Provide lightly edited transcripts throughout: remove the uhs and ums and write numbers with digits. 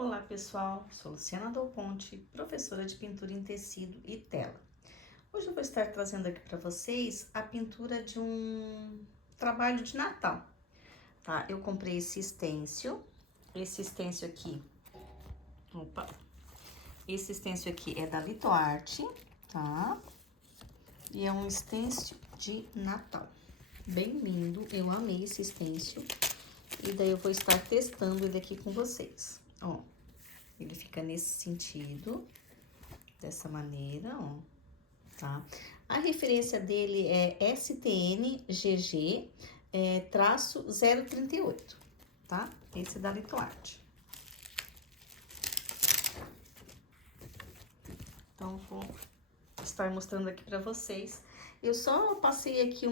Olá pessoal, sou Luciana Dal Ponte, professora de pintura em tecido e tela. Hoje eu vou estar trazendo aqui para vocês a pintura de um trabalho de Natal, tá? Eu comprei esse stencil aqui, opa, esse stencil aqui é da Litoarte, tá? E é um stencil de Natal, bem lindo, eu amei esse stencil. E daí eu vou estar testando ele aqui com vocês, ó. Ele fica nesse sentido, dessa maneira, ó, tá? A referência dele é STN-GG, traço 038, tá? Esse é da Litoarte. Então, vou estar mostrando aqui pra vocês. Eu só passei aqui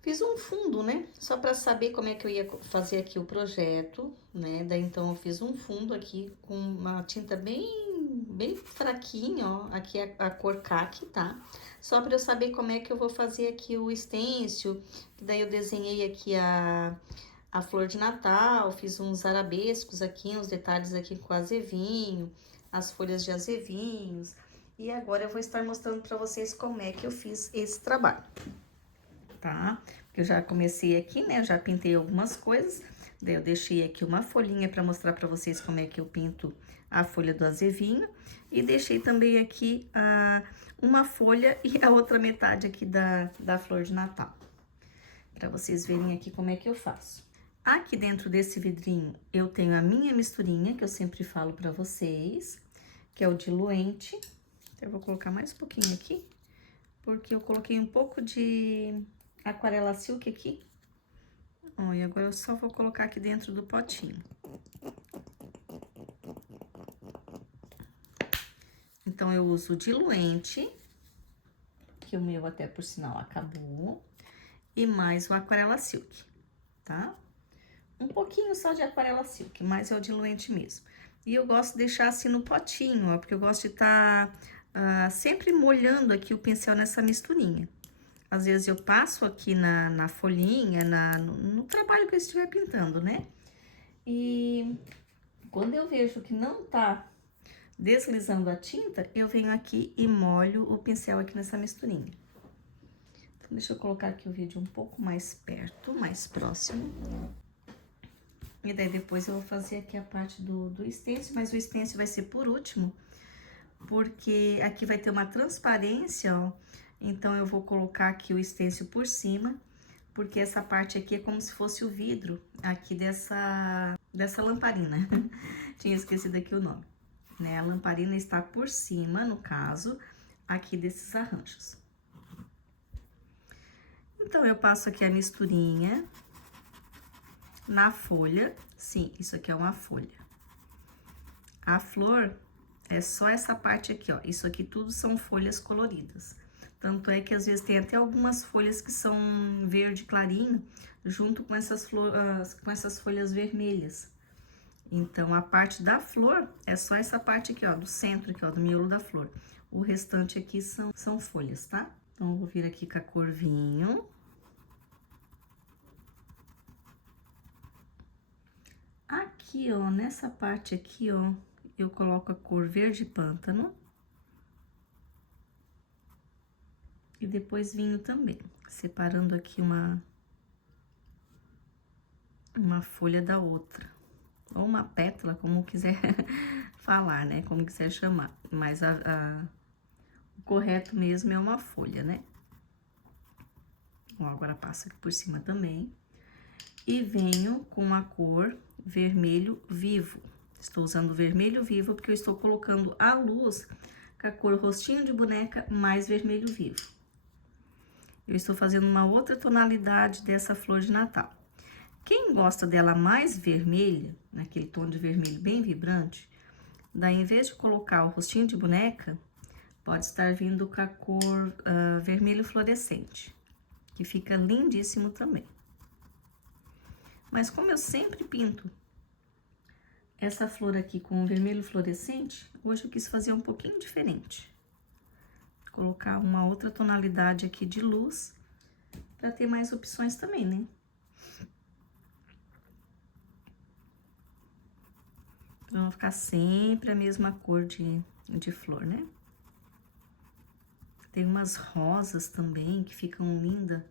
fiz um fundo, né? Só para saber como é que eu ia fazer aqui o projeto, né? Daí então eu fiz um fundo aqui com uma tinta bem fraquinha, ó. Aqui é a cor caqui, tá? Só para eu saber como é que eu vou fazer aqui o stencil. Daí eu desenhei aqui a flor de Natal, fiz uns arabescos aqui, uns detalhes aqui com azevinho, as folhas de azevinhos. E agora eu vou estar mostrando para vocês como é que eu fiz esse trabalho, tá? Porque eu já comecei aqui, né? Eu já pintei algumas coisas. Daí eu deixei aqui uma folhinha para mostrar para vocês como é que eu pinto a folha do azevinho. E deixei também aqui uma folha e a outra metade aqui da flor de Natal. Para vocês verem aqui como é que eu faço. Aqui dentro desse vidrinho eu tenho a minha misturinha, que eu sempre falo para vocês, que é o diluente. Eu vou colocar mais um pouquinho aqui, porque eu coloquei um pouco de aquarela silk aqui. Ó, e agora eu só vou colocar aqui dentro do potinho. Então, eu uso o diluente, que o meu até por sinal acabou, e mais o aquarela silk, tá? Um pouquinho só de aquarela silk, mas é o diluente mesmo. E eu gosto de deixar assim no potinho, ó, porque eu gosto de estar sempre molhando aqui o pincel nessa misturinha. Às vezes eu passo aqui na folhinha, no trabalho que eu estiver pintando, né? E quando eu vejo que não tá deslizando a tinta, eu venho aqui e molho o pincel aqui nessa misturinha. Então, deixa eu colocar aqui o vídeo um pouco mais perto, mais próximo. E daí depois eu vou fazer aqui a parte do stencil, mas o stencil vai ser por último, porque aqui vai ter uma transparência, ó. Então, eu vou colocar aqui o stencil por cima, porque essa parte aqui é como se fosse o vidro aqui dessa lamparina. Tinha esquecido aqui o nome, né? A lamparina está por cima, no caso, aqui desses arranjos. Então, eu passo aqui a misturinha na folha. Sim, isso aqui é uma folha. A flor é só essa parte aqui, ó. Isso aqui tudo são folhas coloridas. Tanto é que às vezes tem até algumas folhas que são verde clarinho, junto com essas folhas vermelhas. Então, a parte da flor é só essa parte aqui, ó, do centro aqui, ó, do miolo da flor. O restante aqui são folhas, tá? Então, eu vou vir aqui com a cor vinho. Aqui, ó, nessa parte aqui, ó, eu coloco a cor verde pântano. E depois vinho também, separando aqui uma folha da outra. Ou uma pétala, como quiser falar, né? Como quiser chamar. Mas o correto mesmo é uma folha, né? Ó, agora passo aqui por cima também. E venho com a cor vermelho vivo. Estou usando vermelho vivo porque eu estou colocando a luz com a cor rostinho de boneca mais vermelho vivo. Eu estou fazendo uma outra tonalidade dessa flor de Natal. Quem gosta dela mais vermelha, naquele tom de vermelho bem vibrante, daí em vez de colocar o rostinho de boneca, pode estar vindo com a cor vermelho fluorescente, que fica lindíssimo também. Mas como eu sempre pinto essa flor aqui com vermelho fluorescente, hoje eu quis fazer um pouquinho diferente. Colocar uma outra tonalidade aqui de luz, para ter mais opções também, né? Pra não ficar sempre a mesma cor de flor, né? Tem umas rosas também que ficam linda.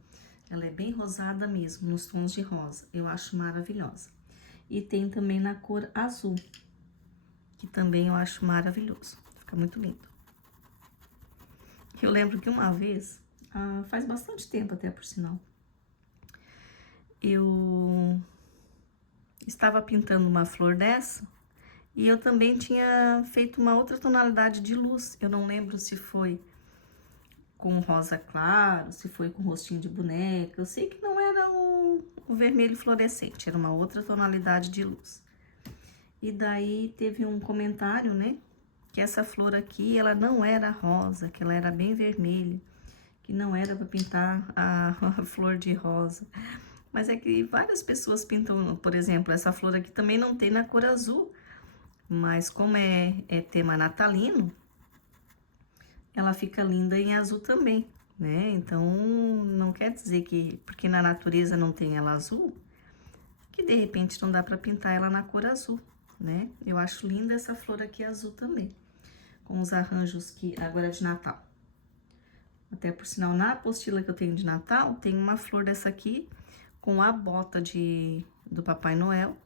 Ela é bem rosada mesmo, nos tons de rosa. Eu acho maravilhosa. E tem também na cor azul, que também eu acho maravilhoso. Fica muito lindo. Eu lembro que uma vez, faz bastante tempo até por sinal, eu estava pintando uma flor dessa e eu também tinha feito uma outra tonalidade de luz. Eu não lembro se foi com rosa claro, se foi com rostinho de boneca. Eu sei que não era o vermelho fluorescente, era uma outra tonalidade de luz. E daí teve um comentário, né, que essa flor aqui, ela não era rosa, que ela era bem vermelha, que não era para pintar a flor de rosa. Mas é que várias pessoas pintam, por exemplo, essa flor aqui também não tem na cor azul, mas como é tema natalino, ela fica linda em azul também, né? Então, não quer dizer que, porque na natureza não tem ela azul, que de repente não dá para pintar ela na cor azul, né? Eu acho linda essa flor aqui azul também, com os arranjos que agora é de Natal. Até por sinal, na apostila que eu tenho de Natal, tem uma flor dessa aqui, com a bota do Papai Noel,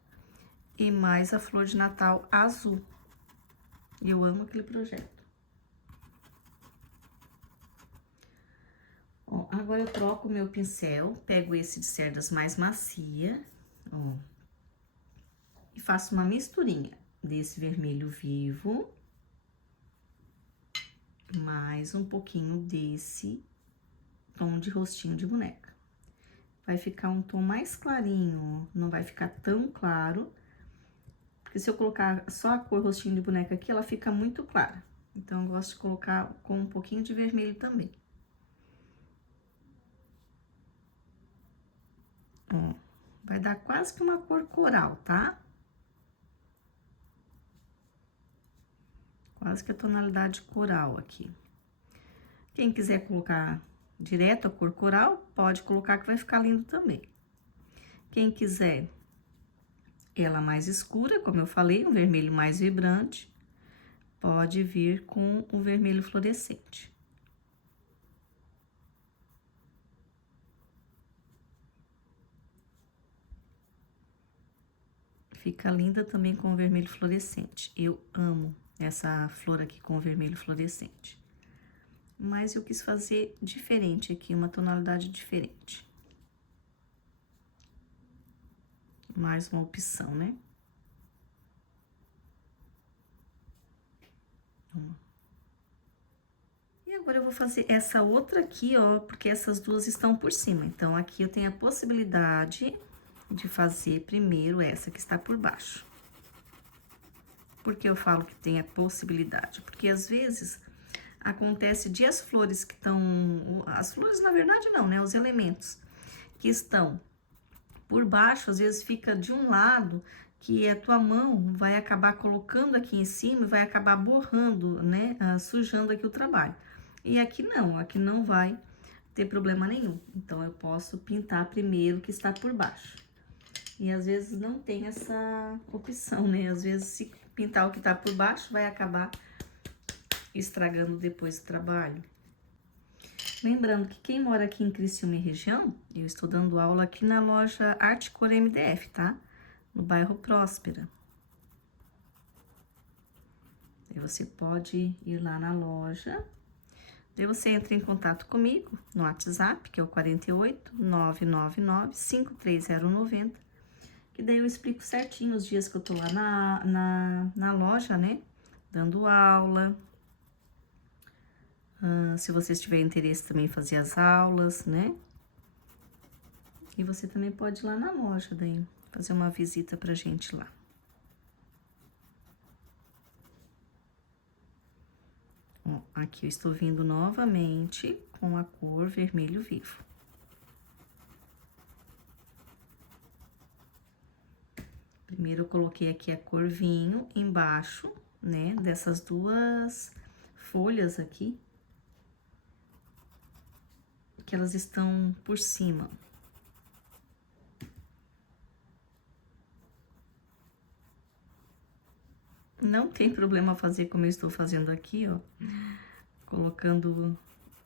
e mais a flor de Natal azul. E eu amo aquele projeto. Ó, agora eu troco o meu pincel, pego esse de cerdas mais macia, ó, e faço uma misturinha desse vermelho vivo, mais um pouquinho desse tom de rostinho de boneca. Vai ficar um tom mais clarinho, ó, não vai ficar tão claro, porque se eu colocar só a cor rostinho de boneca aqui, ela fica muito clara. Então, eu gosto de colocar com um pouquinho de vermelho também. Ó, vai dar quase que uma cor coral, tá? Quase que a tonalidade coral aqui. Quem quiser colocar direto a cor coral, pode colocar que vai ficar lindo também. Quem quiser ela mais escura, como eu falei, um vermelho mais vibrante, pode vir com o vermelho fluorescente. Fica linda também com o vermelho fluorescente. Eu amo essa flor aqui com o vermelho fluorescente. Mas eu quis fazer diferente aqui, uma tonalidade diferente. Mais uma opção, né? E agora eu vou fazer essa outra aqui, ó, porque essas duas estão por cima. Então, aqui eu tenho a possibilidade de fazer primeiro essa que está por baixo. Por que eu falo que tem a possibilidade? Porque às vezes acontece de as flores que estão... As flores, na verdade, não, né? Os elementos que estão por baixo, às vezes fica de um lado que a tua mão vai acabar colocando aqui em cima e vai acabar borrando, né? Sujando aqui o trabalho. E aqui não vai ter problema nenhum. Então, eu posso pintar primeiro o que está por baixo. E às vezes não tem essa opção, né? Às vezes, se pintar o que tá por baixo, vai acabar estragando depois o trabalho. Lembrando que quem mora aqui em Criciúma e região, eu estou dando aula aqui na loja Arte Cor MDF, tá? No bairro Próspera. Aí você pode ir lá na loja. Daí você entra em contato comigo no WhatsApp, que é o 48 999 53090. Que daí eu explico certinho os dias que eu tô lá na loja, né? Dando aula. Se vocês tiverem interesse também em fazer as aulas, né? E você também pode ir lá na loja, daí, fazer uma visita pra gente lá. Ó, aqui eu estou vindo novamente com a cor vermelho vivo. Primeiro eu coloquei aqui a cor vinho embaixo, né, dessas duas folhas aqui, que elas estão por cima. Não tem problema fazer como eu estou fazendo aqui, ó. Colocando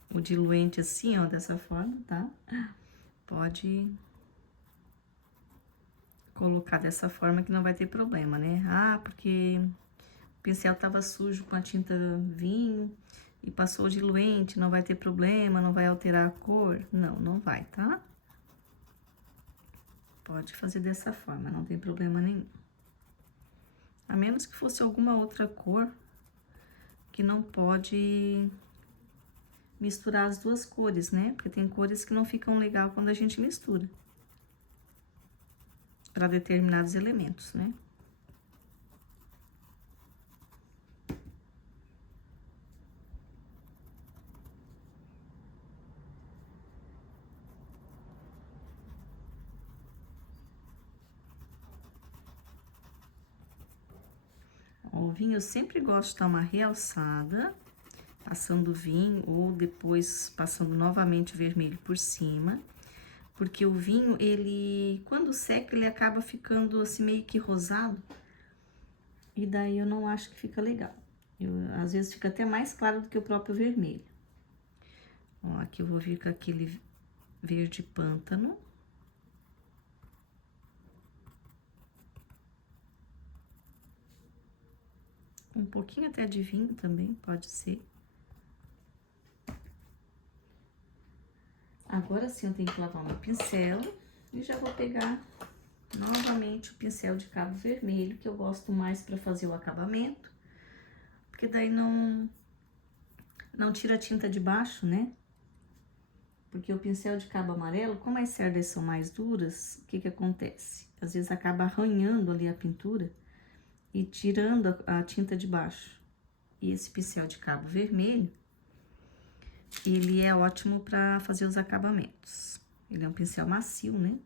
o diluente assim, ó, dessa forma, tá? Pode colocar dessa forma que não vai ter problema, né? Ah, porque o pincel tava sujo com a tinta vinho e passou o diluente, não vai ter problema, não vai alterar a cor. Não, não vai, tá? Pode fazer dessa forma, não tem problema nenhum. A menos que fosse alguma outra cor que não pode misturar as duas cores, né? Porque tem cores que não ficam legal quando a gente mistura para determinados elementos, né? O vinho eu sempre gosto de dar uma realçada, passando o vinho ou depois passando novamente o vermelho por cima, porque o vinho, ele, quando seca, ele acaba ficando assim meio que rosado, e daí eu não acho que fica legal. Às vezes fica até mais claro do que o próprio vermelho. Ó, aqui eu vou vir com aquele verde pântano. Um pouquinho até de vinho também, pode ser. Agora sim eu tenho que lavar meu pincel e já vou pegar novamente o pincel de cabo vermelho, que eu gosto mais para fazer o acabamento, porque daí não tira a tinta de baixo, né? Porque o pincel de cabo amarelo, como as cerdas são mais duras, o que que acontece? Às vezes acaba arranhando ali a pintura e tirando a tinta de baixo. E esse pincel de cabo vermelho, ele é ótimo para fazer os acabamentos. Ele é um pincel macio, né?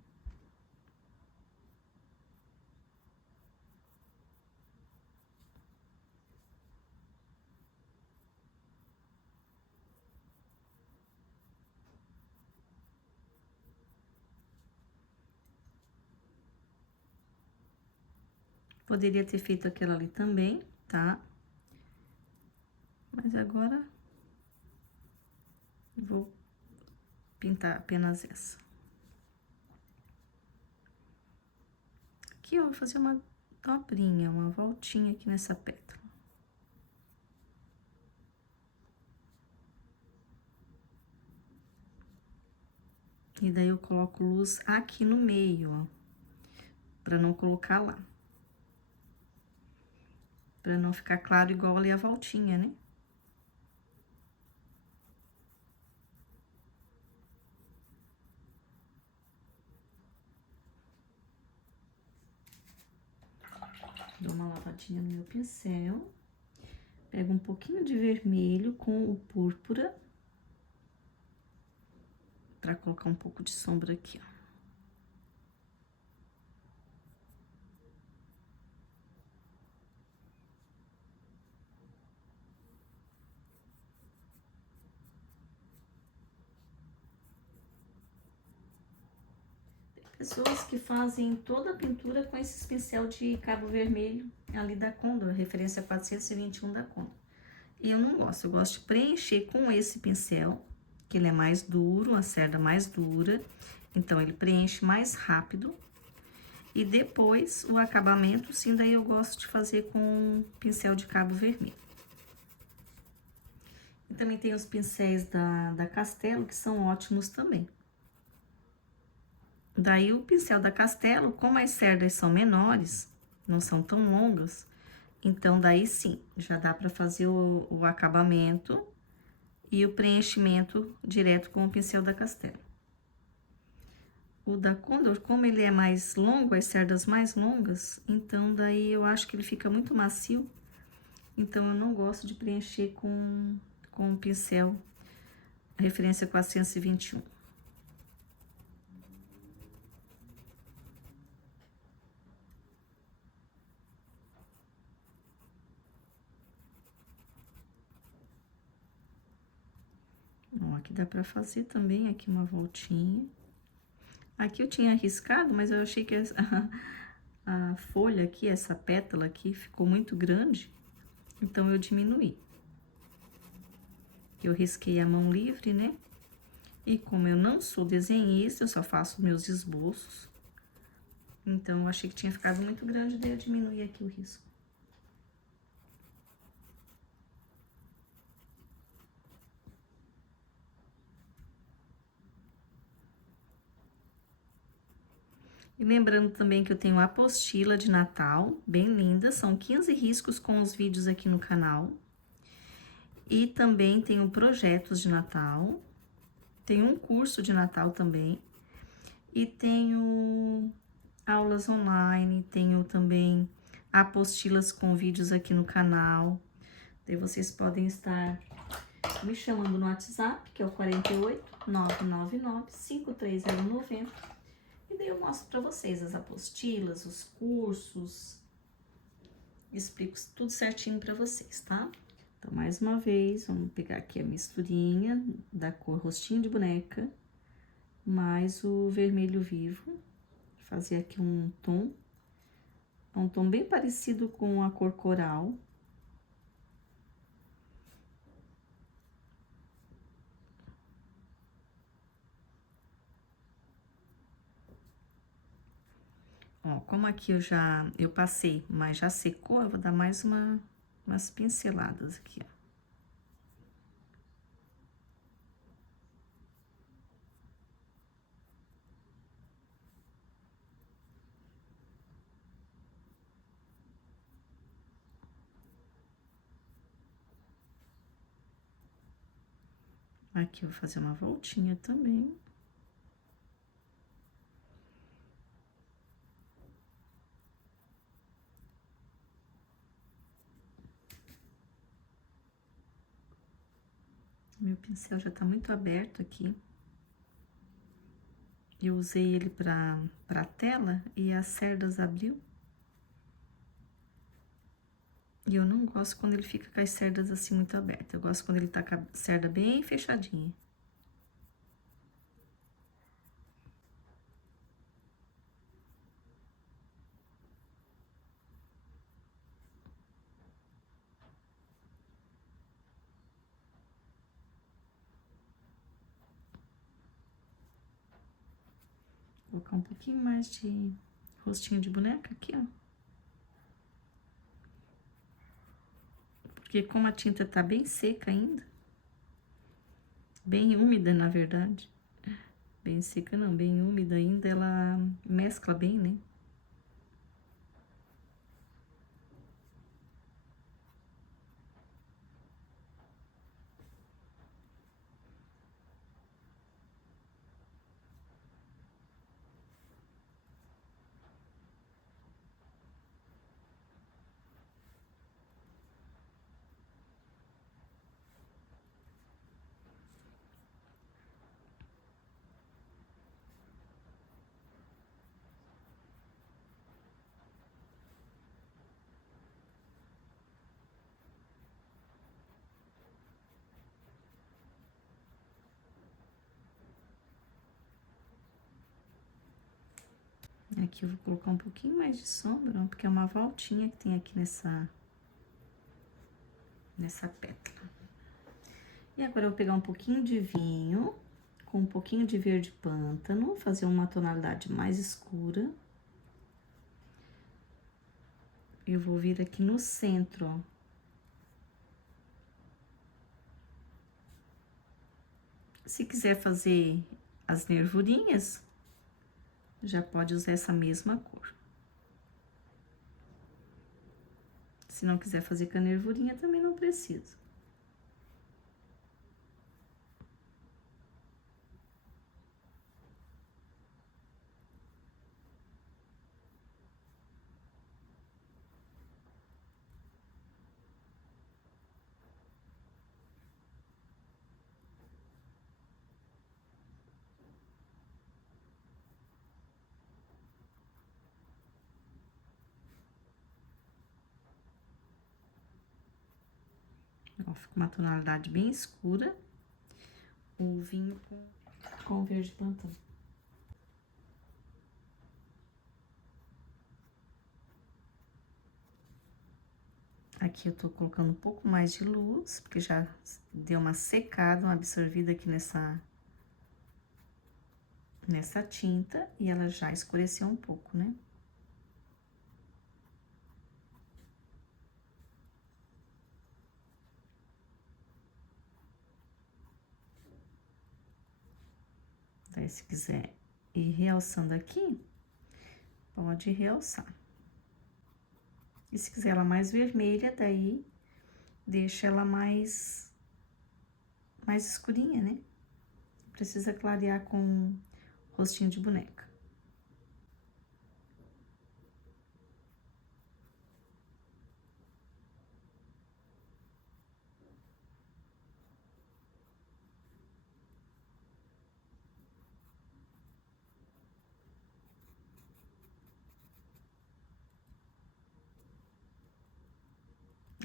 Poderia ter feito aquela ali também, tá? Mas agora vou pintar apenas essa. Aqui, ó, vou fazer uma dobrinha, uma voltinha aqui nessa pétala. E daí eu coloco luz aqui no meio, ó, pra não colocar lá. Pra não ficar claro igual ali a voltinha, né? Dou uma lavadinha no meu pincel. Pego um pouquinho de vermelho com o púrpura. Pra colocar um pouco de sombra aqui, ó. Pessoas que fazem toda a pintura com esse pincel de cabo vermelho ali da Condor, referência 421 da Condor. E eu não gosto, eu gosto de preencher com esse pincel, que ele é mais duro, a cerda mais dura, então ele preenche mais rápido. E depois o acabamento, sim, daí eu gosto de fazer com pincel de cabo vermelho. E também tem os pincéis da Castelo, que são ótimos também. Daí o pincel da Castelo, como as cerdas são menores, não são tão longas, então daí sim, já dá para fazer o acabamento e o preenchimento direto com o pincel da Castelo. O da Condor, como ele é mais longo, as cerdas mais longas, então daí eu acho que ele fica muito macio, então eu não gosto de preencher com o pincel referência 421. Ó, aqui dá pra fazer também aqui uma voltinha. Aqui eu tinha arriscado, mas eu achei que a folha aqui, essa pétala aqui, ficou muito grande, então eu diminuí. Eu risquei a mão livre, né? E como eu não sou desenhista, eu só faço meus esboços. Então, eu achei que tinha ficado muito grande, daí eu diminuí aqui o risco. E lembrando também que eu tenho a apostila de Natal, bem linda, são 15 riscos com os vídeos aqui no canal. E também tenho projetos de Natal, tenho um curso de Natal também, e tenho aulas online, tenho também apostilas com vídeos aqui no canal. Daí vocês podem estar me chamando no WhatsApp, que é o 48 999 53090. E daí eu mostro para vocês as apostilas, os cursos, explico tudo certinho para vocês, tá? Então, mais uma vez, vamos pegar aqui a misturinha da cor rostinho de boneca, mais o vermelho vivo, fazer aqui um tom bem parecido com a cor coral. Ó, como aqui eu passei, mas já secou, eu vou dar mais umas pinceladas aqui, ó. Aqui eu vou fazer uma voltinha também. Meu pincel já tá muito aberto aqui. Eu usei ele pra tela e as cerdas abriu. E eu não gosto quando ele fica com as cerdas assim muito abertas. Eu gosto quando ele tá com a cerda bem fechadinha. Vou colocar um pouquinho mais de rostinho de boneca aqui, ó. Porque como a tinta tá bem seca ainda, bem úmida, na verdade. Bem seca não, bem úmida ainda, ela mescla bem, né? Aqui eu vou colocar um pouquinho mais de sombra, ó, porque é uma voltinha que tem aqui nessa pétala. E agora eu vou pegar um pouquinho de vinho, com um pouquinho de verde pântano, fazer uma tonalidade mais escura. Eu vou vir aqui no centro, ó. Se quiser fazer as nervurinhas, já pode usar essa mesma cor. Se não quiser fazer com a nervurinha, também não precisa. Ó, fica uma tonalidade bem escura, o vinho com verde pântano. Aqui eu tô colocando um pouco mais de luz, porque já deu uma secada, uma absorvida aqui nessa tinta, e ela já escureceu um pouco, né? Daí, se quiser ir realçando aqui, pode realçar. E se quiser ela mais vermelha, daí deixa ela mais escurinha, né? Precisa clarear com rostinho de boneca.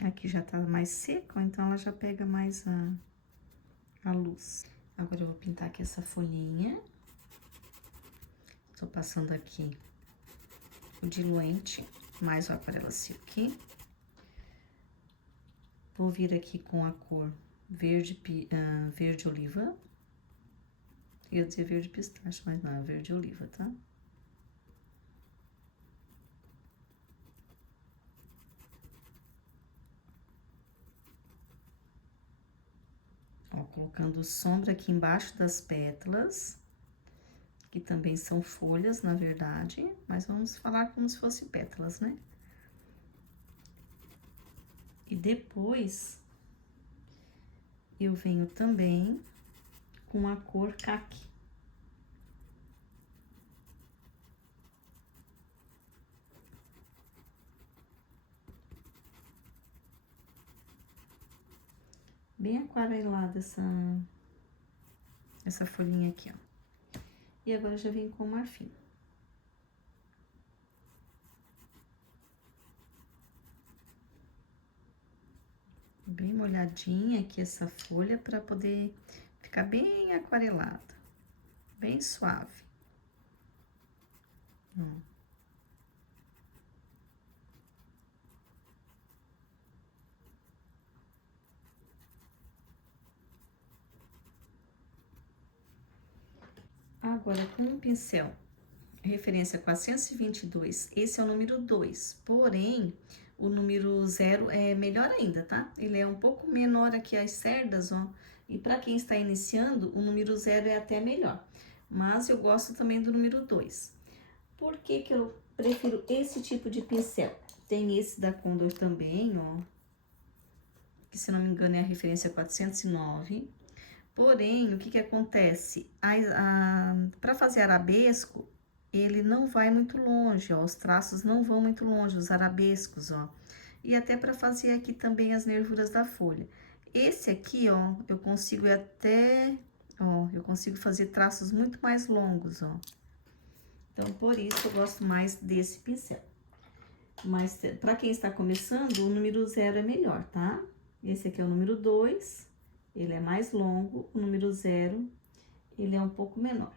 Aqui já tá mais seco, então ela já pega mais a luz. Agora eu vou pintar aqui essa folhinha. Tô passando aqui o diluente, mais o aquarela silk. Vou vir aqui com a cor verde oliva. Eu ia dizer verde pistache, mas não, é verde oliva, tá? Ó, colocando sombra aqui embaixo das pétalas, que também são folhas, na verdade, mas vamos falar como se fossem pétalas, né? E depois, eu venho também com a cor caqui. Bem aquarelada essa folhinha aqui, ó. E agora já vem com o marfim. Bem molhadinha aqui essa folha para poder ficar bem aquarelada, bem suave. Agora, com o pincel referência 422, esse é o número 2, porém, o número 0 é melhor ainda, tá? Ele é um pouco menor aqui as cerdas, ó, e para quem está iniciando, o número 0 é até melhor. Mas eu gosto também do número 2. Por que que eu prefiro esse tipo de pincel? Tem esse da Condor também, ó, que se não me engano é a referência 409. Porém, o que que acontece? Para fazer arabesco, ele não vai muito longe, ó, os traços não vão muito longe, os arabescos, ó. E até para fazer aqui também as nervuras da folha. Esse aqui, ó, eu consigo até, ó, eu consigo fazer traços muito mais longos, ó. Então, por isso eu gosto mais desse pincel. Mas, para quem está começando, o número 0 é melhor, tá? Esse aqui é o número 2, ele é mais longo, o número 0, ele é um pouco menor.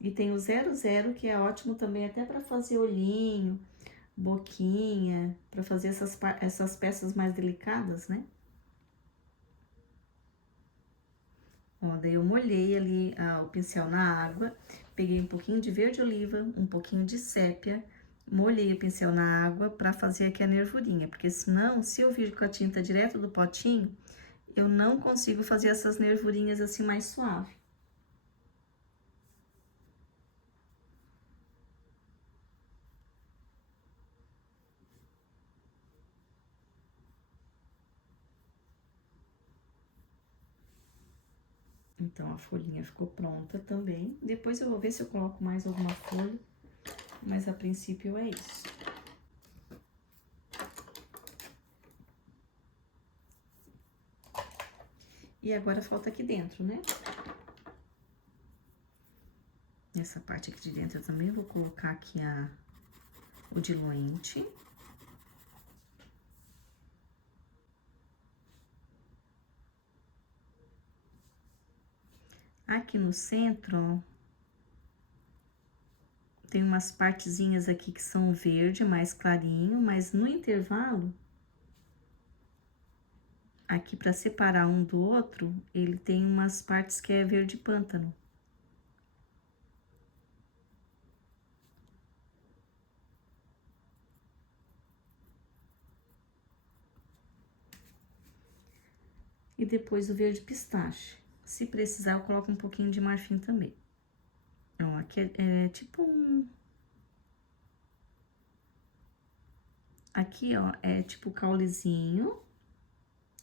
E tem o 00, que é ótimo também até para fazer olhinho, boquinha, para fazer essas peças mais delicadas, né? Ó, daí eu molhei ali o pincel na água, peguei um pouquinho de verde oliva, um pouquinho de sépia, molhei o pincel na água para fazer aqui a nervurinha, porque senão, se eu vir com a tinta direto do potinho, eu não consigo fazer essas nervurinhas assim mais suave. Então, a folhinha ficou pronta também. Depois eu vou ver se eu coloco mais alguma folha, mas a princípio é isso. E agora falta aqui dentro, né? Nessa parte aqui de dentro eu também vou colocar aqui o diluente. Aqui no centro, ó, tem umas partezinhas aqui que são verde, mais clarinho, mas no intervalo aqui para separar um do outro, ele tem umas partes que é verde pântano. E depois o verde pistache. Se precisar, eu coloco um pouquinho de marfim também. Ó, aqui é tipo um... Aqui, ó, é tipo caulezinho,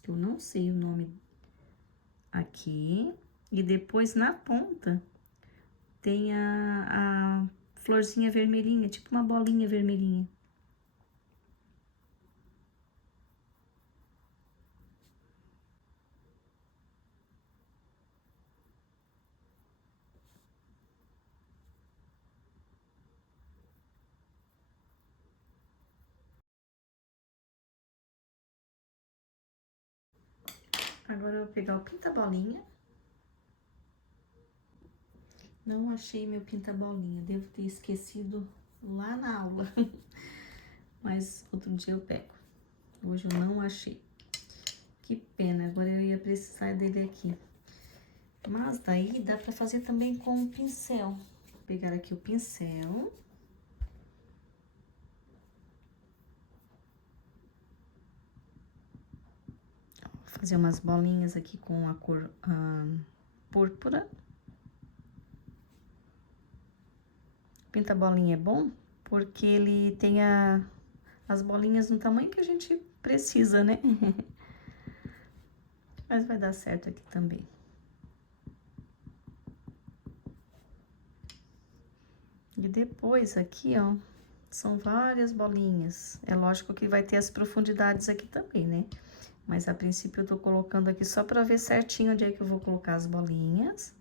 que eu não sei o nome aqui. E depois, na ponta, tem a florzinha vermelhinha, tipo uma bolinha vermelhinha. Agora eu vou pegar o pinta-bolinha. Não achei meu pinta-bolinha, devo ter esquecido lá na aula. Mas outro dia eu pego. Hoje eu não achei. Que pena, agora eu ia precisar dele aqui. Mas daí dá pra fazer também com o pincel. Vou pegar aqui o pincel. Vou fazer umas bolinhas aqui com a cor púrpura. Pinta-bolinha é bom porque ele tem as bolinhas no tamanho que a gente precisa, né? Mas vai dar certo aqui também. E depois aqui, ó, são várias bolinhas. É lógico que vai ter as profundidades aqui também, né? Mas a princípio eu tô colocando aqui só pra ver certinho onde é que eu vou colocar as bolinhas.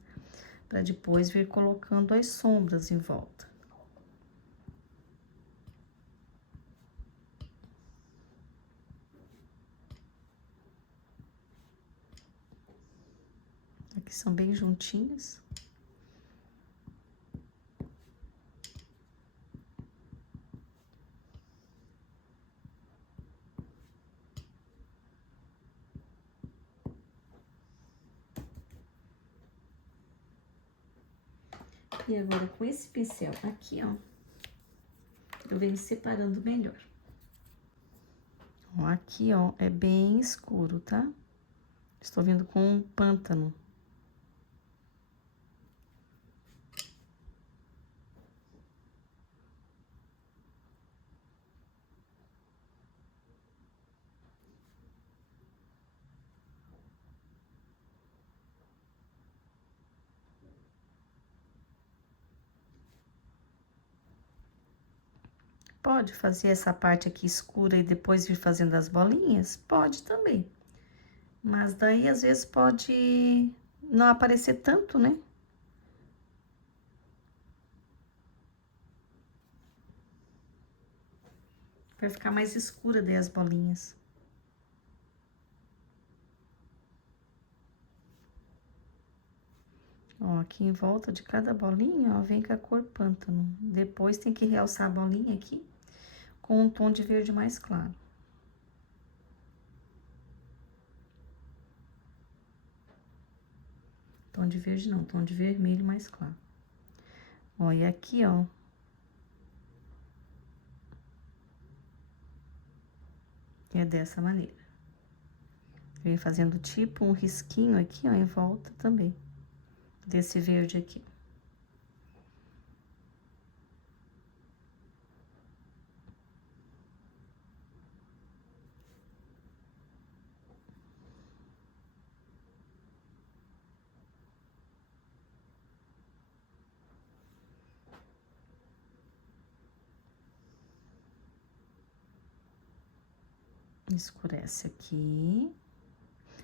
Pra depois vir colocando as sombras em volta. Aqui são bem juntinhas. E agora, com esse pincel aqui, ó, eu venho separando melhor. Ó, aqui, ó, é bem escuro, tá? Estou vindo com um pântano. Pode fazer essa parte aqui escura e depois vir fazendo as bolinhas? Pode também. Mas daí, às vezes, pode não aparecer tanto, né? Vai ficar mais escura daí as bolinhas. Ó, aqui em volta de cada bolinha, ó, vem com a cor pântano. Depois tem que realçar a bolinha aqui com um tom de verde mais claro. Tom de verde não, tom de vermelho mais claro. Ó, e aqui, ó. É dessa maneira. Vem fazendo tipo um risquinho aqui, ó, em volta também. Desse verde aqui. Escurece aqui.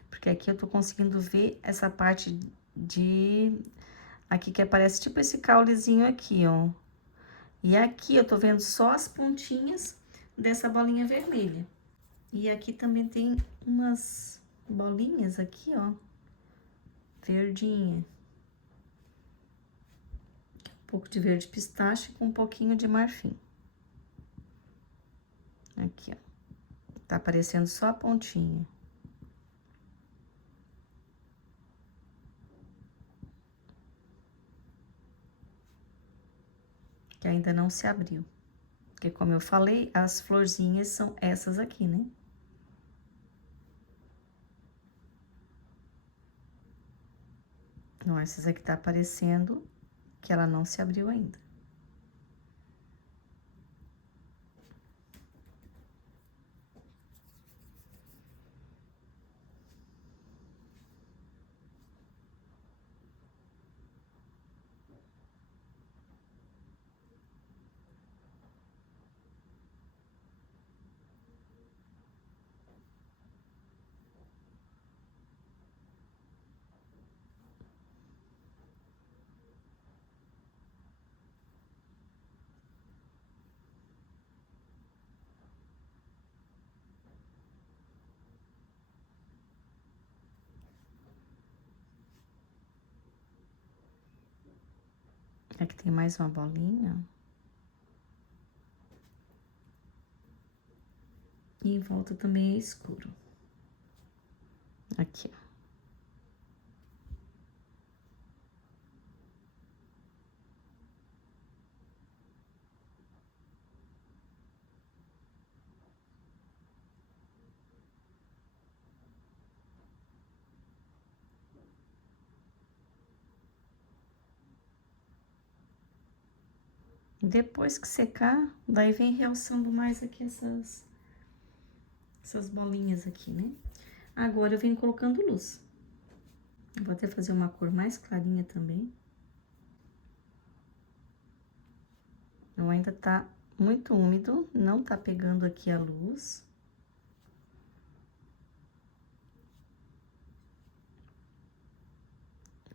Porque aqui eu tô conseguindo ver essa parte de... Aqui que aparece tipo esse caulezinho aqui, ó. E aqui eu tô vendo só as pontinhas dessa bolinha vermelha. E aqui também tem umas bolinhas aqui, ó. Verdinha. Um pouco de verde pistache com um pouquinho de marfim. Aqui, ó. Tá aparecendo só a pontinha. que ainda não se abriu. Porque, como eu falei, as florzinhas são essas aqui, né? Então, essas aqui tá aparecendo que ela não se abriu ainda. Aqui tem mais uma bolinha. E em volta também é escuro. Aqui, ó. Depois que secar, daí vem realçando mais aqui essas bolinhas aqui, né? Agora eu venho colocando luz. Eu vou até fazer uma cor mais clarinha também. Então, ainda tá muito úmido, não tá pegando aqui a luz.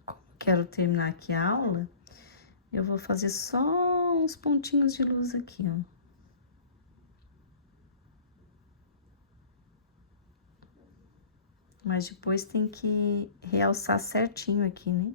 Como quero terminar aqui a aula, eu vou fazer só uns pontinhos de luz aqui, ó. Mas depois tem que realçar certinho aqui, né?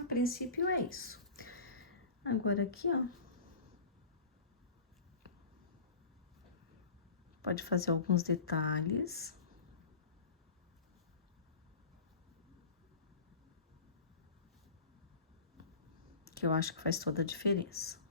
A princípio é isso. Agora aqui, ó. Pode fazer alguns detalhes. Que eu acho que faz toda a diferença.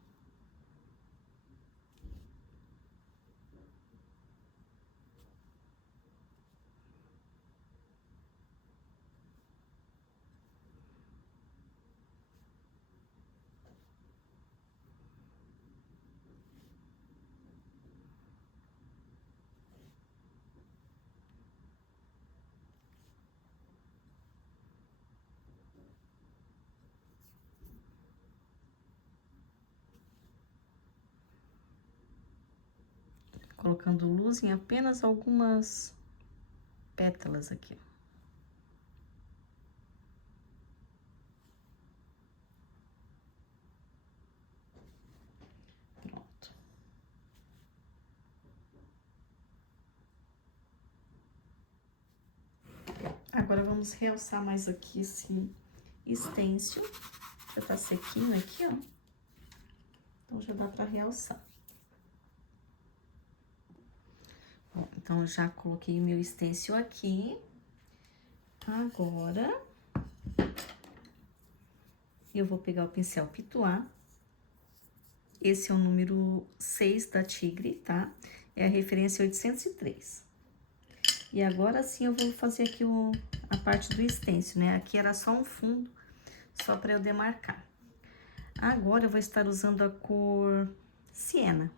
Colocando luz em apenas algumas pétalas aqui. Pronto. Agora, vamos realçar mais aqui esse stencil. Já tá sequinho aqui, ó. Então, já dá pra realçar. Bom, então, já coloquei o meu stencil aqui. Agora, eu vou pegar o pincel Pituá. Esse é o número 6 da Tigre, tá? É a referência 803. E agora sim eu vou fazer aqui a parte do stencil, né? Aqui era só um fundo, só para eu demarcar. Agora eu vou estar usando a cor siena.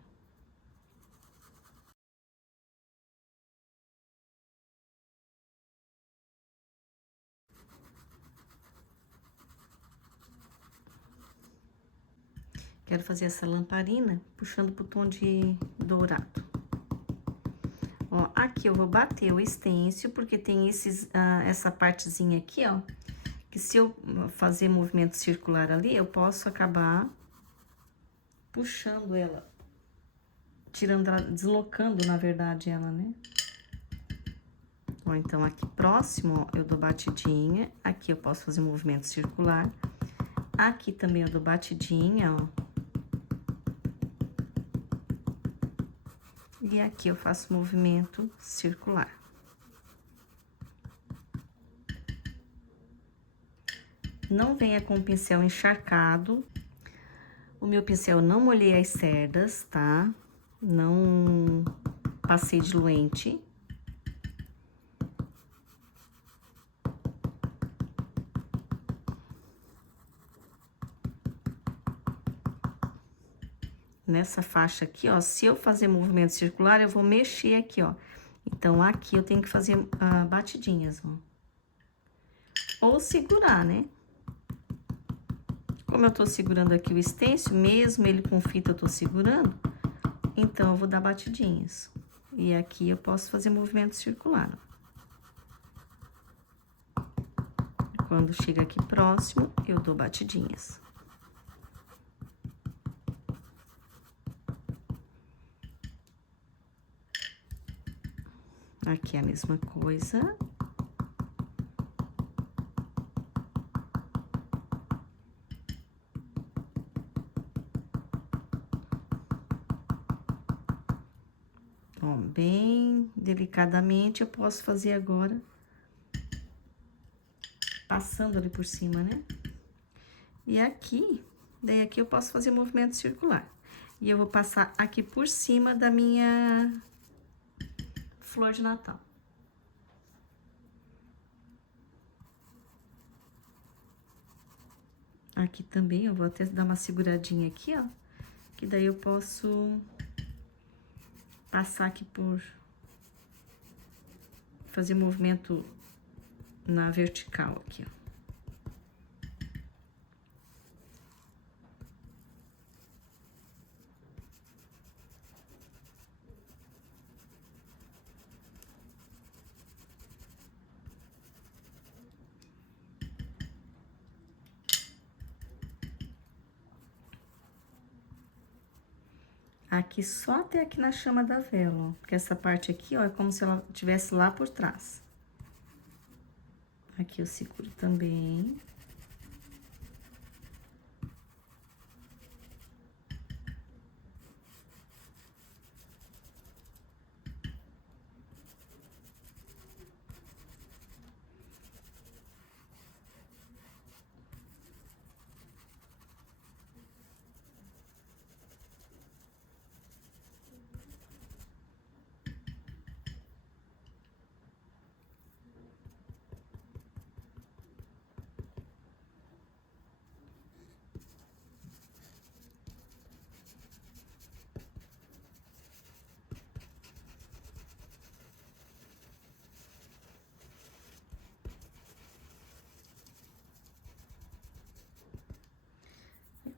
Quero fazer essa lamparina puxando pro tom de dourado. Ó, aqui eu vou bater o stencil, porque tem essa partezinha aqui, ó, que se eu fazer movimento circular ali, eu posso acabar puxando ela, tirando ela, deslocando, na verdade, ela, né? Ó, então, aqui próximo, ó, eu dou batidinha. Aqui eu posso fazer um movimento circular. Aqui também eu dou batidinha, ó. E aqui eu faço movimento circular. Não venha com o pincel encharcado. O meu pincel eu não molhei as cerdas, tá? Não passei diluente. Nessa faixa aqui, ó, se eu fazer movimento circular, eu vou mexer aqui, ó. Então, aqui eu tenho que fazer batidinhas, ó. Ou segurar, né? Como eu tô segurando aqui o stencil, mesmo ele com fita eu tô segurando, então eu vou dar batidinhas. E aqui eu posso fazer movimento circular, ó. Quando chega aqui próximo, eu dou batidinhas. Aqui é a mesma coisa. Ó, bem delicadamente eu posso fazer agora, passando ali por cima, né? E aqui, daí aqui eu posso fazer movimento circular. E eu vou passar aqui por cima da minha flor de Natal. Aqui também, eu vou até dar uma seguradinha aqui, ó. Que daí eu posso passar aqui por... fazer movimento na vertical aqui, ó. Aqui só até aqui na chama da vela, ó. Porque essa parte aqui, ó, é como se ela estivesse lá por trás. Aqui eu seguro também.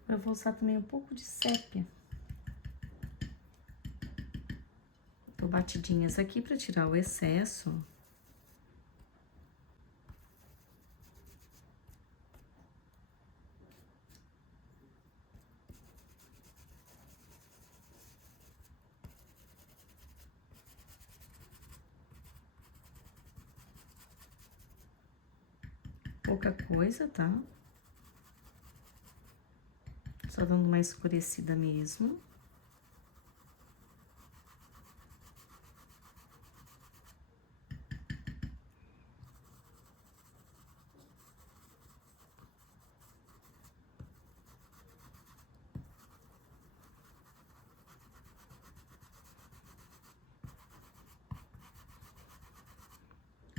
Eu vou usar também um pouco de sépia. Dou batidinhas aqui pra tirar o excesso. Pouca coisa, tá? Só dando uma escurecida mesmo.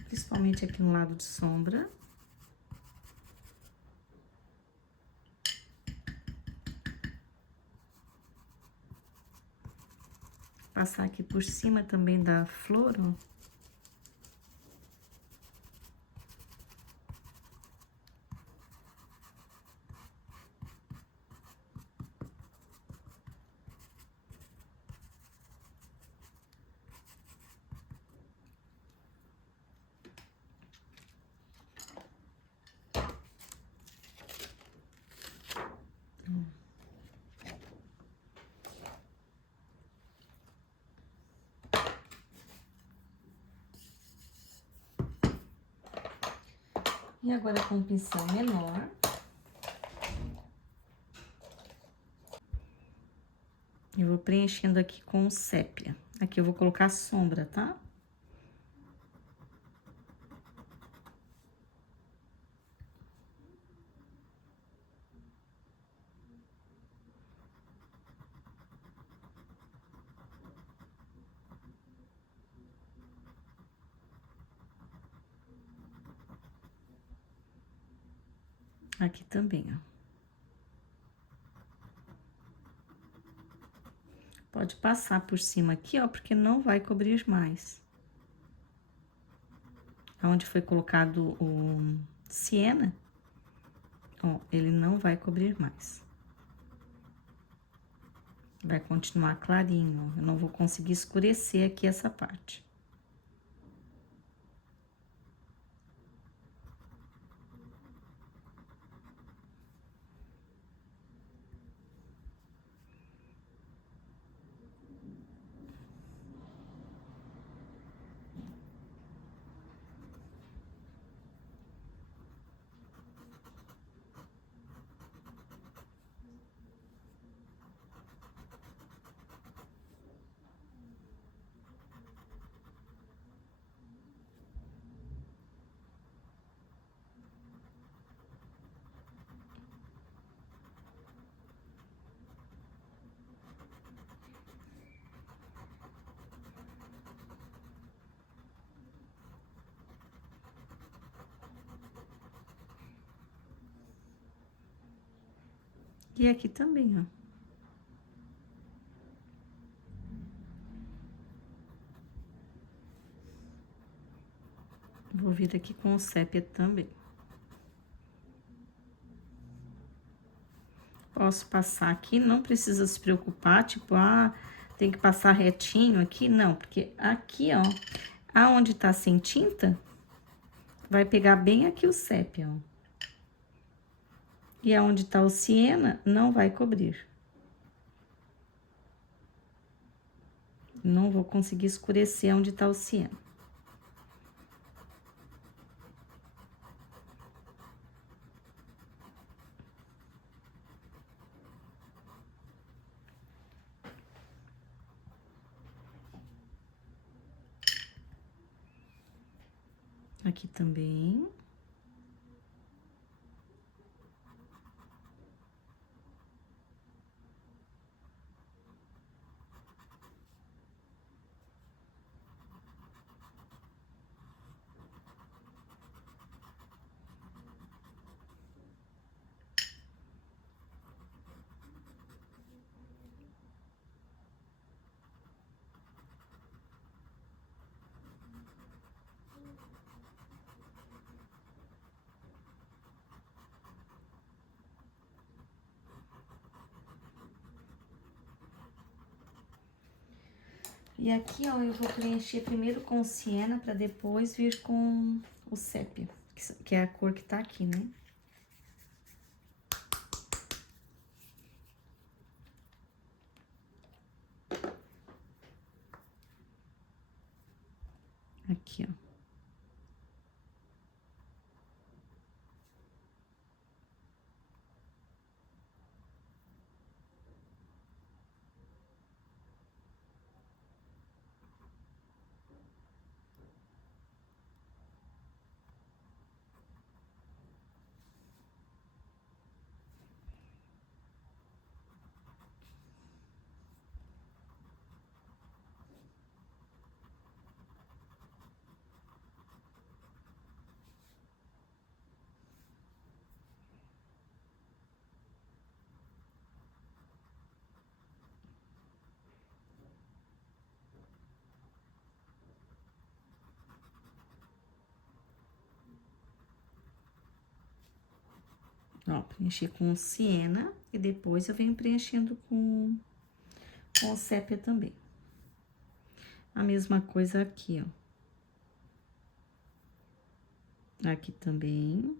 Principalmente aqui no lado de sombra. Passar aqui por cima também da flor, ó. E agora com um pincel menor. Eu vou preenchendo aqui com o sépia. Aqui eu vou colocar sombra, tá? Aqui também, ó. Pode passar por cima aqui, ó, porque não vai cobrir mais. Onde foi colocado o siena, ó, ele não vai cobrir mais. Vai continuar clarinho, ó. Eu não vou conseguir escurecer aqui essa parte. E aqui também, ó. Vou vir aqui com o sépia também. Posso passar aqui, não precisa se preocupar, tipo, ah, tem que passar retinho aqui. Não, porque aqui, ó, aonde tá sem tinta, vai pegar bem aqui o sépia, ó. E aonde tá o siena, não vai cobrir. Não vou conseguir escurecer onde tá o siena. Aqui também. E aqui, ó, eu vou preencher primeiro com o siena, pra depois vir com o sépia, que é a cor que tá aqui, né? Aqui, ó. Ó, preenchi com o siena e depois eu venho preenchendo com o sépia também. A mesma coisa aqui, ó. Aqui também.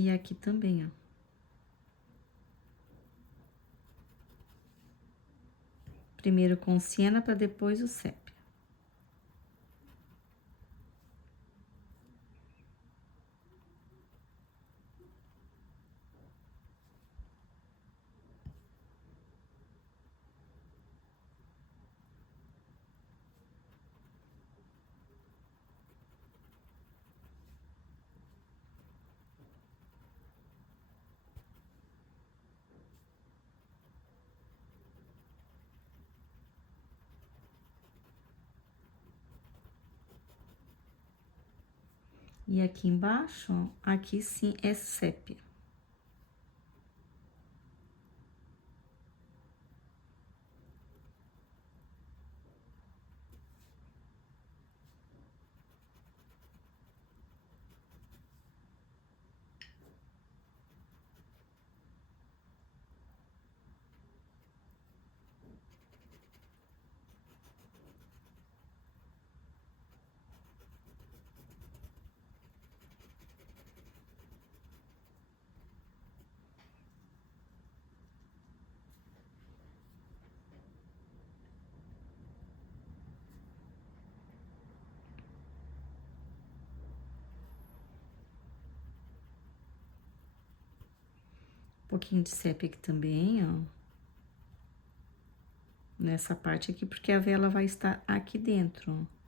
E aqui também, ó. Primeiro com siena para depois o sépia. E aqui embaixo, ó, aqui sim é sépia. Um pouquinho de sépia aqui também, ó. Nessa parte aqui, porque a vela vai estar aqui dentro, ó.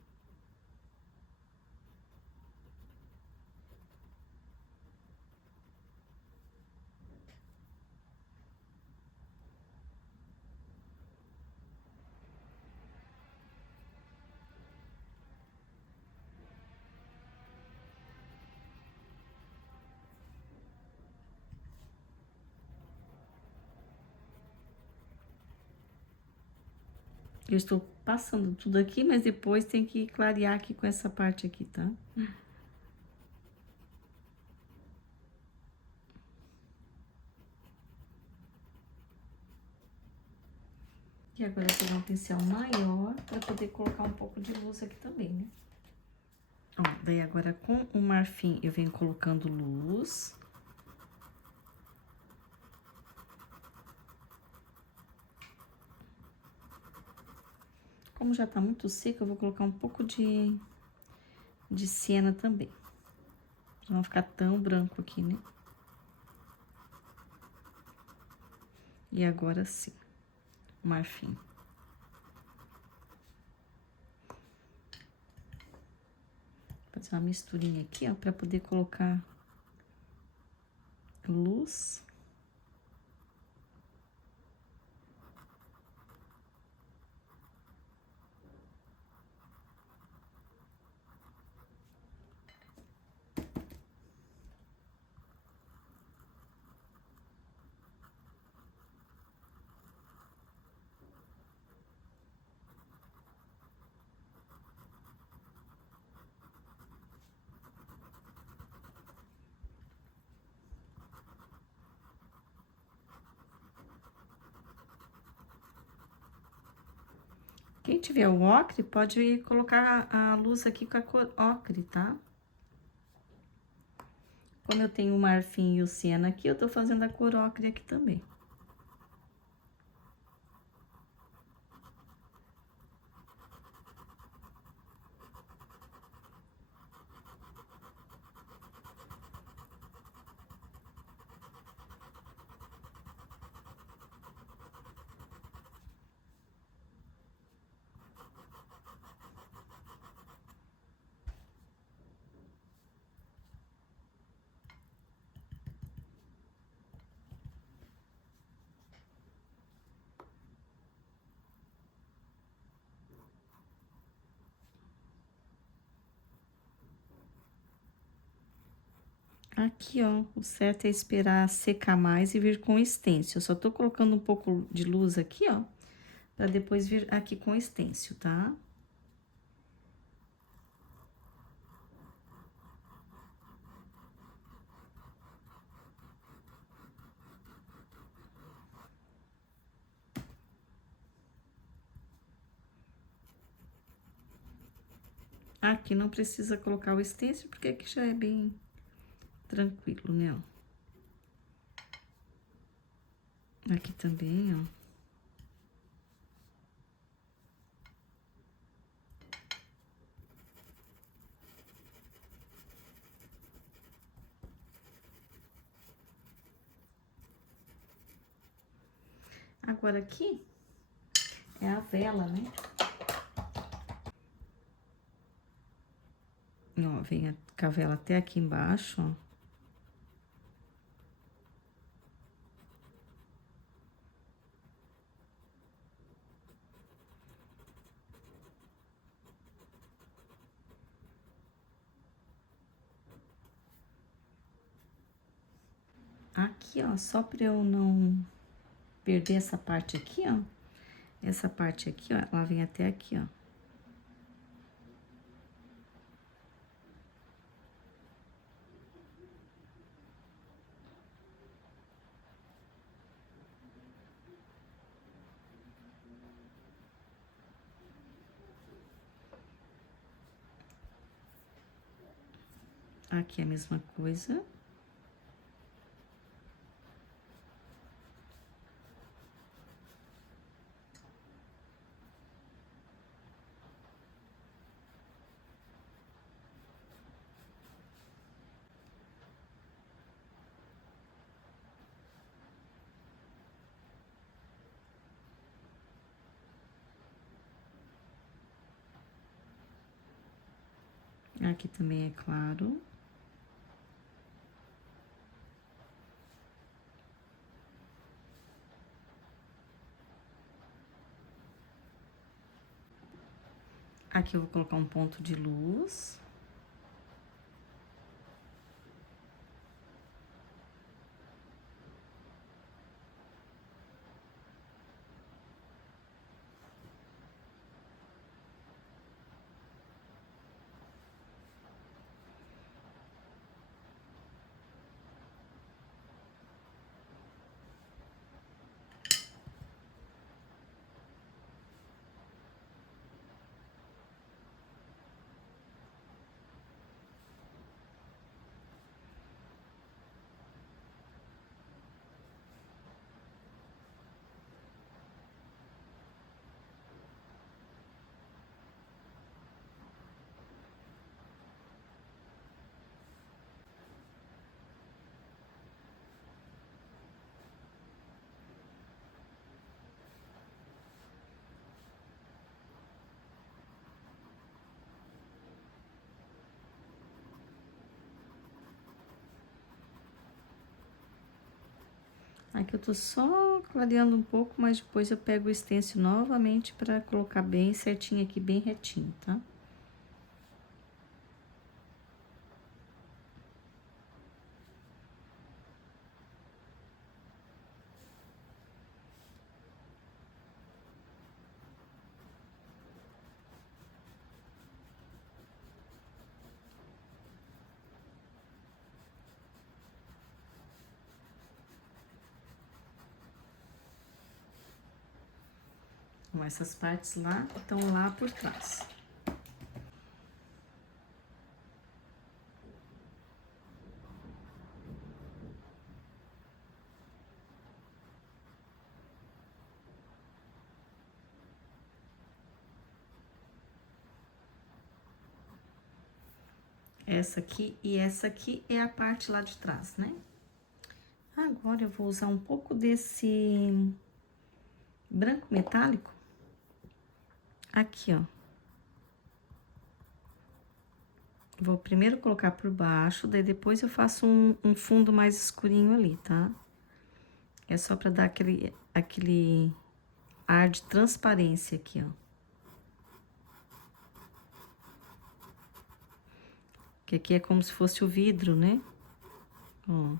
Eu estou passando tudo aqui, mas depois tem que clarear aqui com essa parte aqui, tá? E agora eu vou pegar um pincel maior para poder colocar um pouco de luz aqui também, né? Ó, daí agora com o marfim eu venho colocando luz. Como já tá muito seco, eu vou colocar um pouco de siena também. Pra não ficar tão branco aqui, né? E agora sim, marfim. Vou fazer uma misturinha aqui, ó, pra poder colocar luz. Quem tiver o ocre, pode colocar a luz aqui com a cor ocre, tá? Como eu tenho o marfim e o siena aqui, eu tô fazendo a cor ocre aqui também. Aqui, ó, o certo é esperar secar mais e vir com estêncil. Eu só tô colocando um pouco de luz aqui, ó, pra depois vir aqui com estêncil, tá? Aqui não precisa colocar o estêncil, porque aqui já é bem tranquilo, né, ó. Aqui também, ó. Agora aqui é a vela, né? Ó, vem a vela até aqui embaixo, ó. Aqui, ó, só pra eu não perder essa parte aqui, ó. Essa parte aqui, ó, ela vem até aqui, ó. Aqui é a mesma coisa. Aqui também é claro. Aqui eu vou colocar um ponto de luz. Aqui eu tô só clareando um pouco, mas depois eu pego o stencil novamente pra colocar bem certinho aqui, bem retinho, tá? Então, essas partes lá estão lá por trás. Essa aqui e essa aqui é a parte lá de trás, né? Agora eu vou usar um pouco desse branco metálico. Aqui, ó. Vou primeiro colocar por baixo, daí depois eu faço um fundo mais escurinho ali, tá? É só pra dar aquele ar de transparência aqui, ó. Que aqui é como se fosse o vidro, né? Ó.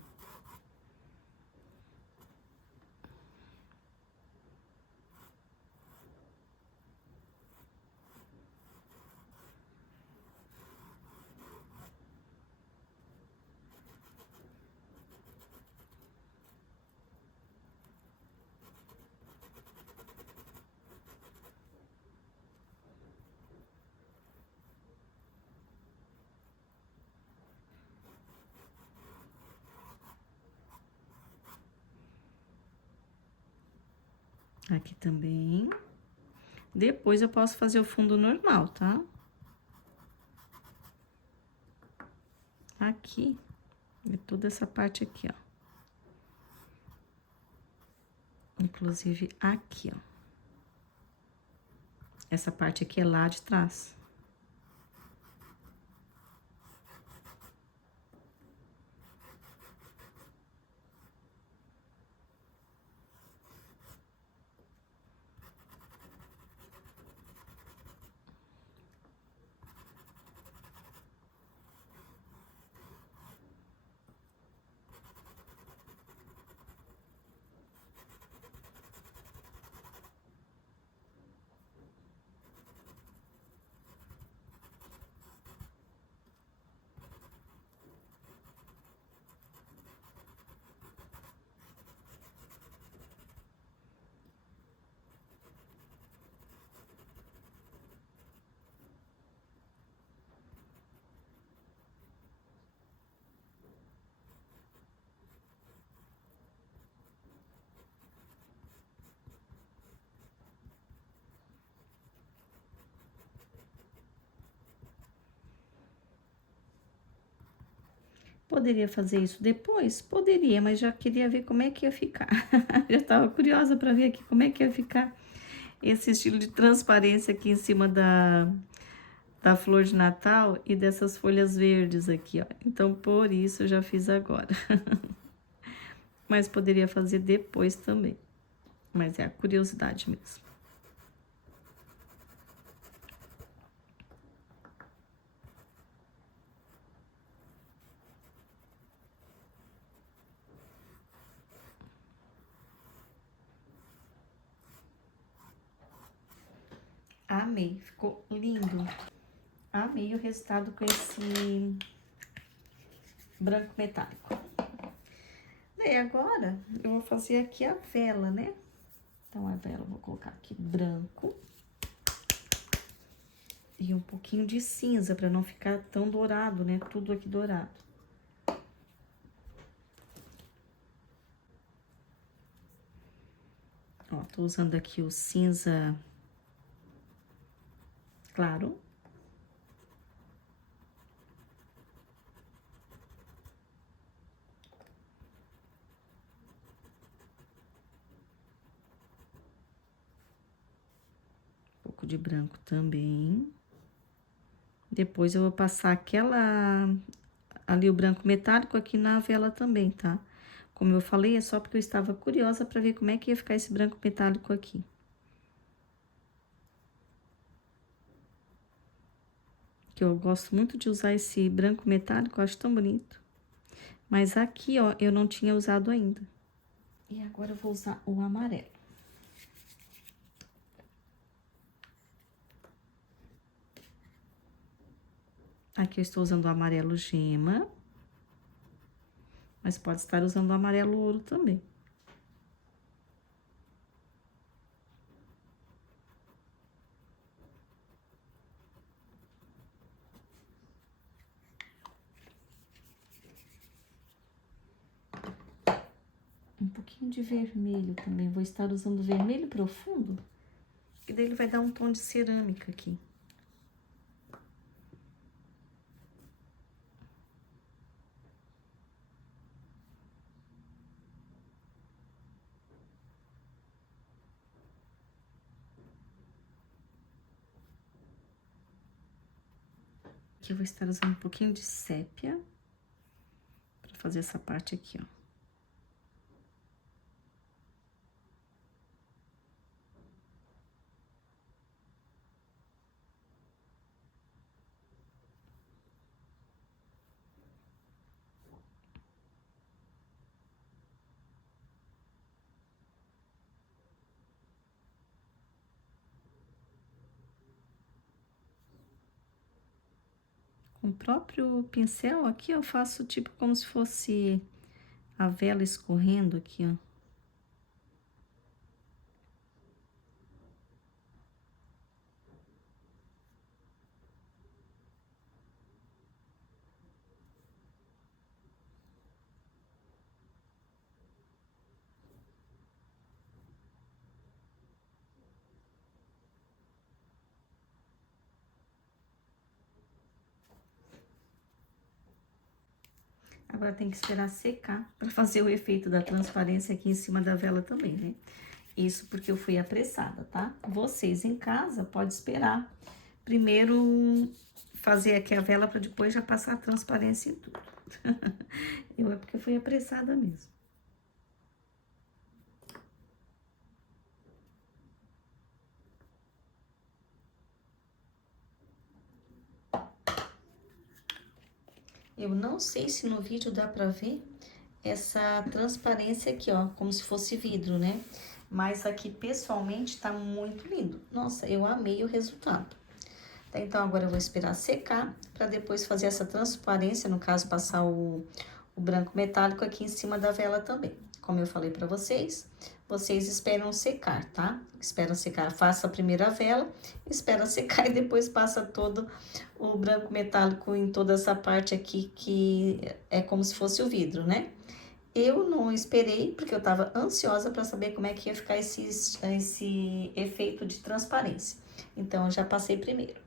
Aqui também. Depois eu posso fazer o fundo normal, tá? Aqui, e toda essa parte aqui, ó. Inclusive aqui, ó. Essa parte aqui é lá de trás. Poderia fazer isso depois? Poderia, mas já queria ver como é que ia ficar. Já estava curiosa para ver aqui como é que ia ficar esse estilo de transparência aqui em cima da flor de Natal e dessas folhas verdes aqui, ó. Então, por isso, eu já fiz agora. Mas poderia fazer depois também. Mas é a curiosidade mesmo. Amei, ficou lindo. Amei o resultado com esse branco metálico. E agora, eu vou fazer aqui a vela, né? Então, a vela eu vou colocar aqui branco. E um pouquinho de cinza, pra não ficar tão dourado, né? Tudo aqui dourado. Ó, tô usando aqui o cinza claro. Um pouco de branco também. Depois eu vou passar ali o branco metálico aqui na vela também, tá? Como eu falei, é só porque eu estava curiosa para ver como é que ia ficar esse branco metálico aqui. Que eu gosto muito de usar esse branco metálico, eu acho tão bonito. Mas aqui, ó, eu não tinha usado ainda. E agora eu vou usar o amarelo. Aqui eu estou usando o amarelo gema. Mas pode estar usando o amarelo ouro também. Um pouquinho de vermelho também. Vou estar usando vermelho profundo. Que daí ele vai dar um tom de cerâmica aqui. Aqui eu vou estar usando um pouquinho de sépia. Pra fazer essa parte aqui, ó. Com o próprio pincel aqui, eu faço tipo como se fosse a vela escorrendo aqui, ó. Agora tem que esperar secar para fazer o efeito da transparência aqui em cima da vela também, né? Isso porque eu fui apressada, tá? Vocês em casa podem esperar primeiro fazer aqui a vela para depois já passar a transparência em tudo. Eu é porque fui apressada mesmo. Eu não sei se no vídeo dá pra ver essa transparência aqui, ó, como se fosse vidro, né? Mas aqui, pessoalmente, tá muito lindo. Nossa, eu amei o resultado. Tá, então, agora eu vou esperar secar pra depois fazer essa transparência, no caso, passar o branco metálico aqui em cima da vela também. Como eu falei pra vocês, vocês esperam secar, tá? Esperam secar, faça a primeira vela, espera secar e depois passa todo o branco metálico em toda essa parte aqui que é como se fosse o vidro, né? Eu não esperei, porque eu tava ansiosa para saber como é que ia ficar esse efeito de transparência. Então, eu já passei primeiro.